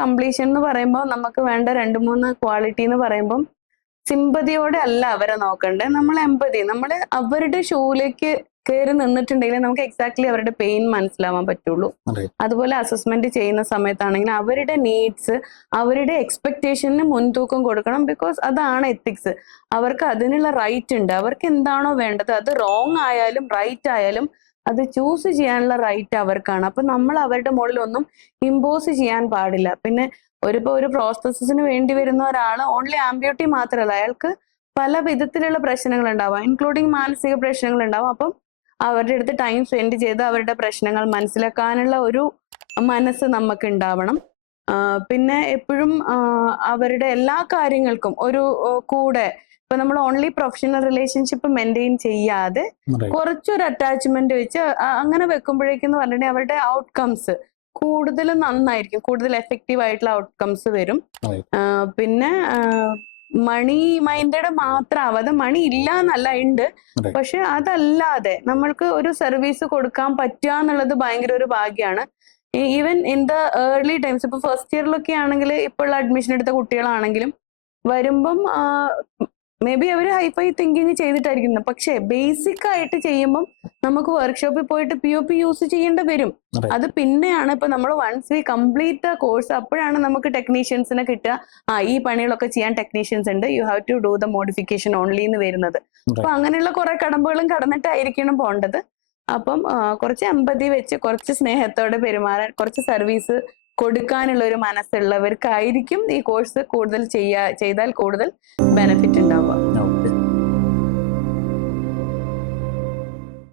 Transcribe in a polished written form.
Completion എന്ന് പറയുമ്പോൾ നമുക്ക് വേണ്ട 2-3 ക്വാളിറ്റി എന്ന് പറയുമ്പം സിമ്പതിയോടെ അല്ല അവരെ നോക്കണ്ടേ, നമ്മൾ എമ്പതി, നമ്മൾ അവരുടെ ഷൂയിലേക്ക് കയറി നിന്നിട്ടുണ്ടെങ്കിൽ നമുക്ക് എക്സാക്ട്ലി അവരുടെ പെയിൻ മനസ്സിലാവാൻ പറ്റുള്ളൂ. അതുപോലെ അസസ്മെന്റ് ചെയ്യുന്ന സമയത്താണെങ്കിൽ അവരുടെ നീഡ്സ്, അവരുടെ എക്സ്പെക്ടേഷന് മുൻതൂക്കം കൊടുക്കണം. ബിക്കോസ് അതാണ് എത്തിക്സ്. അവർക്ക് അതിനുള്ള റൈറ്റ് ഉണ്ട്. അവർക്ക് എന്താണോ വേണ്ടത്, അത് റോങ് ആയാലും റൈറ്റ് ആയാലും അത് ചൂസ് ചെയ്യാനുള്ള റൈറ്റ് അവർക്കാണ്. അപ്പൊ നമ്മൾ അവരുടെ മുകളിൽ ഒന്നും ഇമ്പോസ് ചെയ്യാൻ പാടില്ല. പിന്നെ ഒരു പ്രോസ്തസിന് വേണ്ടി വരുന്ന ഒരാൾ ഓൺലി ആംബ്യൂട്ടി മാത്രമല്ല, അയാൾക്ക് പല വിധത്തിലുള്ള പ്രശ്നങ്ങൾ ഉണ്ടാവാം, ഇൻക്ലൂഡിങ് മാനസിക പ്രശ്നങ്ങൾ ഉണ്ടാവും. അപ്പം അവരുടെ അടുത്ത് ടൈം സ്പെൻഡ് ചെയ്ത് അവരുടെ പ്രശ്നങ്ങൾ മനസ്സിലാക്കാനുള്ള ഒരു മനസ്സ് നമുക്ക് ഉണ്ടാവണം. പിന്നെ എപ്പോഴും അവരുടെ എല്ലാ കാര്യങ്ങൾക്കും ഒരു കൂടെ, ഇപ്പൊ നമ്മൾ ഓൺലി പ്രൊഫഷണൽ റിലേഷൻഷിപ്പ് മെയിൻറ്റെയിൻ ചെയ്യാതെ കുറച്ചൊരു അറ്റാച്ച്മെന്റ് വെച്ച് അങ്ങനെ വെക്കുമ്പോഴേക്കെന്ന് പറഞ്ഞിട്ടുണ്ടെങ്കിൽ അവരുടെ ഔട്ട്കംസ് കൂടുതൽ നന്നായിരിക്കും, കൂടുതൽ എഫക്റ്റീവ് ആയിട്ടുള്ള ഔട്ട്കംസ് വരും. പിന്നെ മണി മൈൻഡഡ് മാത്രമാവാതെ, മണി ഇല്ല എന്നല്ല, ഉണ്ട്, പക്ഷെ അതല്ലാതെ നമ്മൾക്ക് ഒരു സർവീസ് കൊടുക്കാൻ പറ്റുക എന്നുള്ളത് ഭയങ്കര ഒരു ഭാഗ്യമാണ്. Even in the early times, ഇപ്പൊ ഫസ്റ്റ് ഇയറിലൊക്കെ ആണെങ്കിൽ, ഇപ്പോൾ അഡ്മിഷൻ എടുത്ത കുട്ടികളാണെങ്കിലും വരുമ്പം മേ ബി അവർ ഹൈഫൈ തിങ്കിങ് ചെയ്തിട്ടായിരിക്കുന്നത്, പക്ഷെ ബേസിക് ആയിട്ട് ചെയ്യുമ്പം നമുക്ക് വർക്ക്ഷോപ്പിൽ പോയിട്ട് POP യൂസ് ചെയ്യേണ്ടി വരും. അത് പിന്നെയാണ് ഇപ്പൊ നമ്മൾ വൺസ് വി കംപ്ലീറ്റ് കോഴ്സ്, അപ്പോഴാണ് നമുക്ക് ടെക്നീഷ്യൻസിനെ കിട്ടുക. ഈ പണികളൊക്കെ ചെയ്യാൻ ടെക്നീഷ്യൻസ് ഉണ്ട്, you have to do the modification only എന്ന് വരുന്നത്. അപ്പൊ അങ്ങനെയുള്ള കുറെ കടമ്പകളും കടന്നിട്ടായിരിക്കണം പോകേണ്ടത്. അപ്പം കുറച്ച് എമ്പതി വെച്ച്, കുറച്ച് സ്നേഹത്തോടെ പെരുമാറാൻ, കുറച്ച് സർവീസ് കൊടുക്കാനുള്ള ഒരു മനസ്സുള്ളവർക്കായിരിക്കും ഈ കോഴ്സ് കൂടുതൽ ചെയ്താൽ കൂടുതൽ ബെനിഫിറ്റ് ഉണ്ടാവുക.